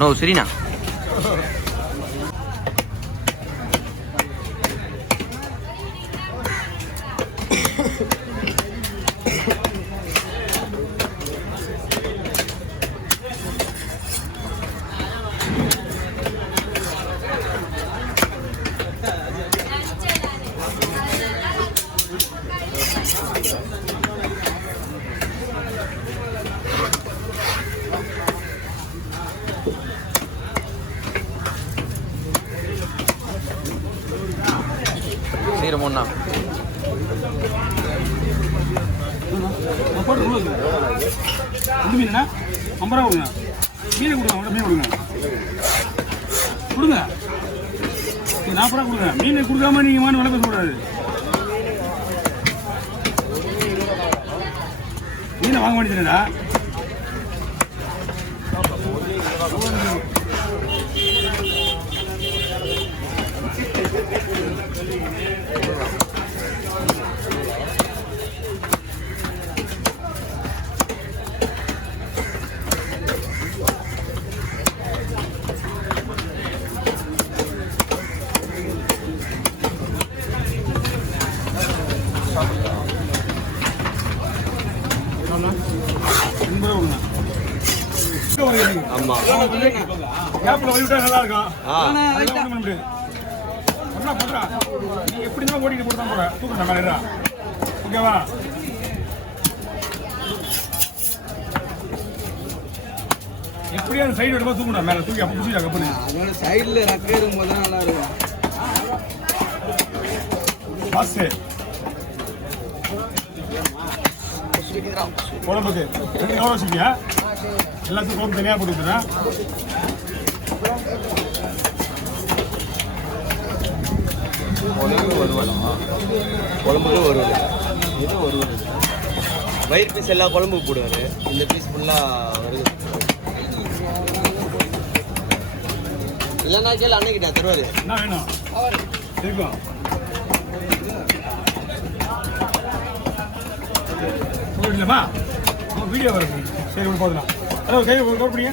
No சரிண்ணா. சீரமோண்ணா இந்த மீனா 50 ரூபா கொடுங்க. மீனை கொடுங்க. மீன் கொடுங்க. 40 ரூபா கொடுங்க. மீனை கொடுக்காம நீங்கள் விலை பேசக்கூடாது. மீனை வாங்க வேண்டியதுடா. ஆமா கேப்ல வழி விட்டா நல்லா இருக்கும். நீ எப்படி தான் ஓடிட்டு போட்டு தான் போற தூக்குறா மேல. ஓகேவா? எப்படியா அந்த சைடு எடுப்பா தூக்குடா மேல தூக்கி அப்ப புடிச்சா கப்பனு. அதோட சைடுல ரக்க இருக்கும்போது தான் நல்லா இருக்கும். பாஸ் குழம்புக்கு 2 கவர் வச்சுக்கியா? எல்லாத்துக்கும் குழம்பு தனியாக போட்டு விட்டுறேன். குழம்புக்கு வருவாரு. இது வருவாரு. வயிறு பீஸ் எல்லா குழம்புக்கு போடுவாரு. இந்த பீஸ் ஃபுல்லாக வருது. இல்லைன்னா கேள்வி அன்னைக்கிட்ட தருவாரு. என்ன வேணும் இருக்கும் போயிடலாமா? வீடியோ வர சரி ஒன்று போதலாம். ஹலோ கை கவர் பிடிங்க.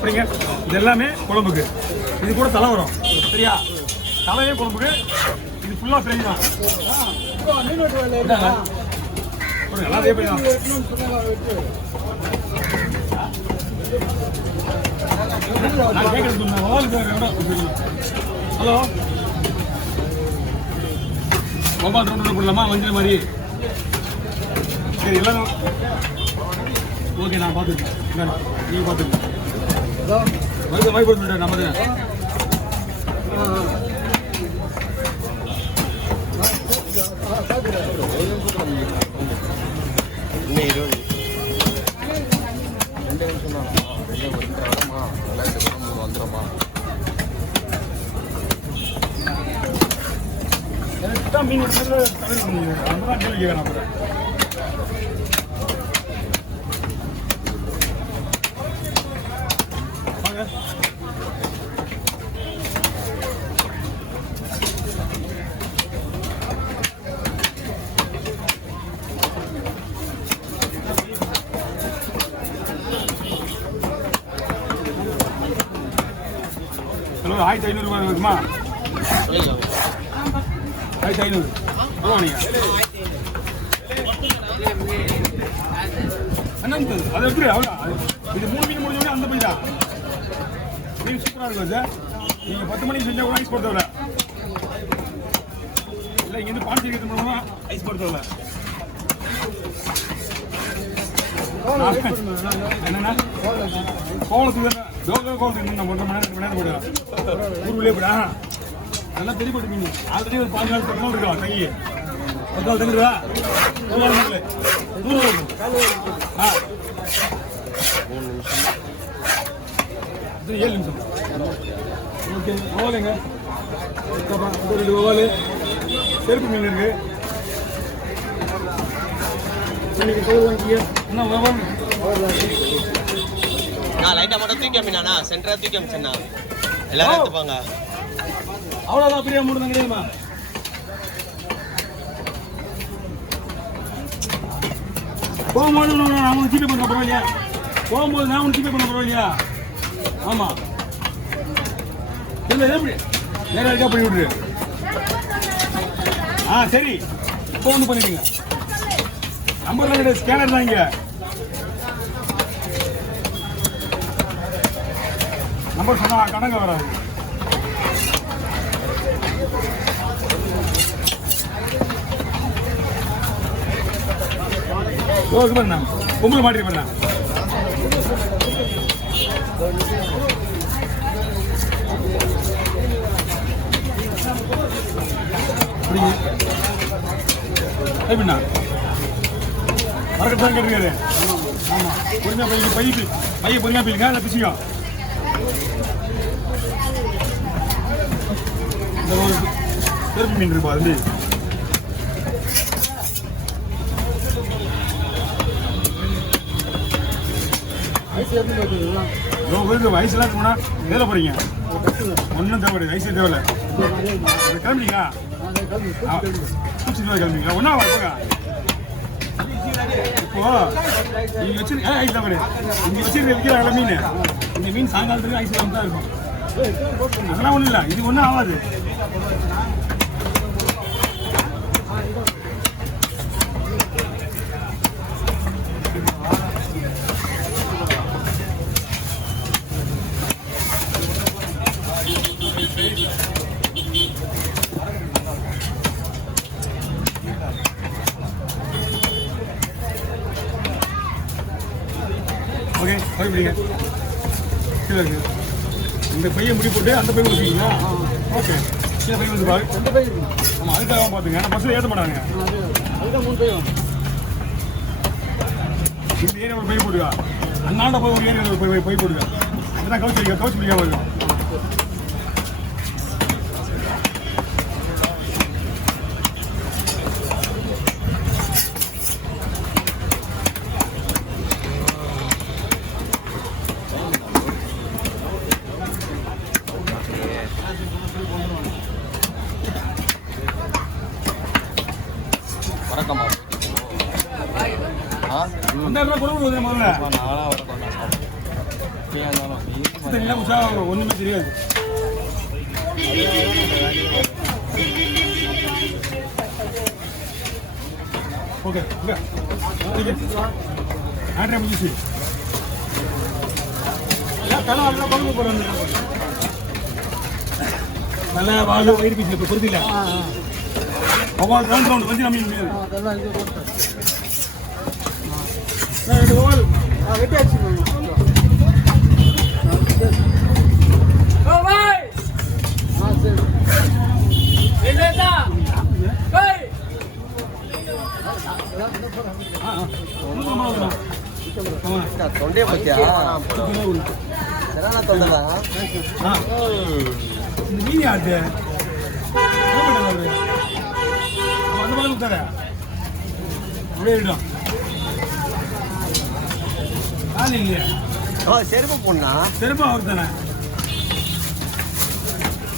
பிடிங்க. இது எல்லாமே குழம்புக்கு. இது கூட தலை வரும். சரியா? தலையே குழம்புக்கு. இது ஃபுல்லாக ஃப்ரை தான். நல்லா அதே போய் தான். நான் கேட்கறது ஹலோ மொபைல் ரவுண்ட் போடலாமா? மஞ்சள் மாதிரி சரி எல்லாரும் ஓகே. நான் பார்த்துருக்கேன். நீங்கள் பார்த்துருக்கேன். மருந்து வாங்கி கொடுத்துட்டேன். நம்ம இன்னும் 20 வந்துடுமா? மீன் தமிழ் தான் கேள்வி கேட்கணும். ஹலோ 1500 ரூபாய் இருக்குமா? 1500 ரூபா நீங்கள் அண்ணன் அது எப்படி அவ்வளோ இது 3 மீன் முடிஞ்சோடனே அந்த பைசா மீன் சூப்பராக இருக்கும் சார். நீங்கள் 10 மணிக்கு செஞ்சால் கூட ஐஸ் போடுறதில்ல. இல்லை இங்கேருந்து பாண்டி எடுத்து மூலமாக ஐஸ் போடுறதில்ல. என்னன்னா கோலத்துக்கு கோலத்துக்கு நம்ம 1 மணி நேரம் போயிடலாம். ஊருக்குள்ளே போயிடா நல்லா தெரிய போட்டுருக்கீங்க. ஆல்ரெடி ஒரு 5 நாள் பெட்ரோல் இருக்கா தங்கி 10 நாள் தங்கிடுவா 100 நாள் இருக்கும். ஆ 3 நிமிஷம் 7 நிமிஷம். ஓகே ஓலைங்க. ஒரு ஓலை செருப்பு மீன் இருக்கு. லைட்டா மட்டும் தூக்கி அமினா சென்டரா தூக்கி அமிச்சா எல்லாரும் எடுத்துப்பாங்க. அவ்வளோதான் பெரிய மூணு தான் கிடையாதுமா. போகும்போது நான் உனக்கு ஜிபே பண்ண பரவாயில்லையா? போகும்போது நான் உனக்கு ஜிபே பண்ண பரவாயில்லையா? ஆமா இல்லை எப்படி நேரம் இருக்கா பண்ணி விட்ரு. சரி இப்போ வந்து பண்ணிடுங்க. நம்பர்லாம் கிடையாது, ஸ்கேனர் தான் இங்கே. நம்பர் சொன்னால் கணக்கு வராது. ஓகே பண்ண பொங்கல் மாட்டி பண்ண எப்படிண்ணா மறக்கத்தான் கேட்டுருக்காரு. ஆமாம் பொறுமையாக பையன் பொறுமையாக போயிடுங்க. அந்த பிசிக்கும் இந்த செருப்பு மீன் இருப்பா அது வயசுலாம் போனா வேலை போறீங்க. ஒன்றும் தேவைப்படுது, வயசு தேவையில்ல. கிளம்பிட்டீங்களா? கிளம்பிங்களா? ஒன்றா போங்க. இப்போ நீங்க வச்சிருக்க ஐஸ் தான் கிடையாது. இங்க வச்சிருக்க விற்கிற மீன், இந்த மீன் சாயங்காலத்துக்கு ஐஸ் தான் இருக்கும். அதெல்லாம் ஒன்றும் இல்லை, இது ஒன்றும் ஆகாது. ஓகே போய்விடுங்க. கீழே இருக்கு இந்த பையை முடி போட்டு அந்த பை கொடுப்பீங்களா? ஓகே கீழே பை வந்து பாரு. எந்த பை இருக்கு? ஆமாம் அதுக்காக பார்த்துங்க. ஆனால் பஸ்ஸில் ஏற்ற மாட்டாங்க. அதுதான் 3 பை வரும். இந்த ஏரியா ஒரு பை போடுவா, அண்ணாண்ட போய் ஒரு ஏரியா ஒரு பை போடுவா. அதெல்லாம் கவுச்சு பிடிக்காம இருக்கும். வணக்கம்மா. அந்த இடத்துல கொண்டு போகுது முதல்ல. நானாக வரணும். ஒன்றுமே தெரியாது. ஓகே ஆட்ரே முடிச்சு நல்லா வாழ் வயிறு பீச்சு இப்போ பொறுத்தில்ல. ஒவ்வொரு ரவுண்ட் வந்து நம்ம வெட்டியாச்சு. தொண்டே பத்தியா சரியான தொண்டைதான். மீன் யாரு அந்த மாதிரி விட்டார அப்படியே இடம் காலி இல்லையா? செருப்பு பொண்ணா? செருப்பு அவர் தானே.